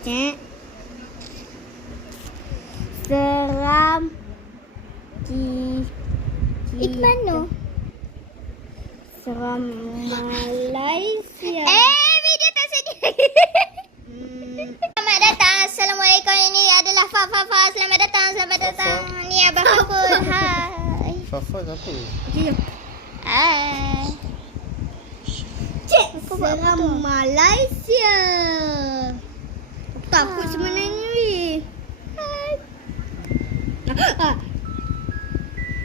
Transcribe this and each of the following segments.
Cek. Seram. Ikman no. Seram Malaysia. Video tak sedih. Selamat datang. Assalamualaikum. Ini adalah Fafa. Selamat datang. Ni Abang Fakul. Hai. Fafa siapa? Jom. Hai. Cik, seram Malaysia. Takut sebenarnya ni. Hai.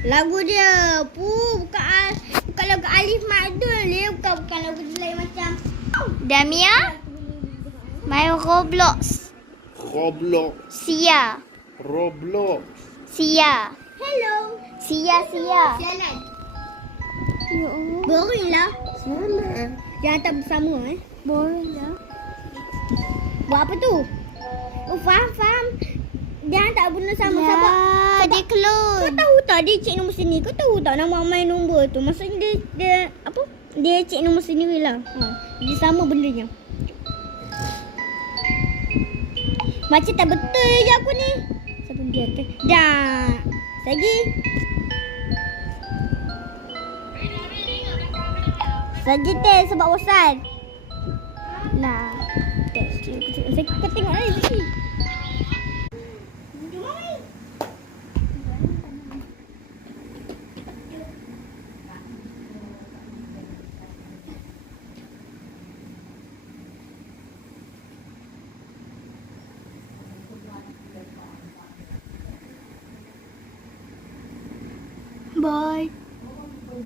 Lagu dia bukan lagu Alif Makdul dia, bukan lagu lain macam Damia main Roblox. Sia. Hello. Sia. Sialan. Ya Allah. Boring lah. Sialan. Jangan tak bersama Boring lah. Buat apa tu? Oh, faham. Jangan tak guna sama sebab dia clone. Kau tahu tak dia cek nombor sini? Kau tahu tak nama main nombor tu? Maksudnya dia apa? Dia cek nombor sendiri lah. Dia sama bendanya. Macam tak betul je aku ni. Siapa dia tu? Dah. Lagi. Lagi teh sebab bosan. Nah. Saya tengok lagi.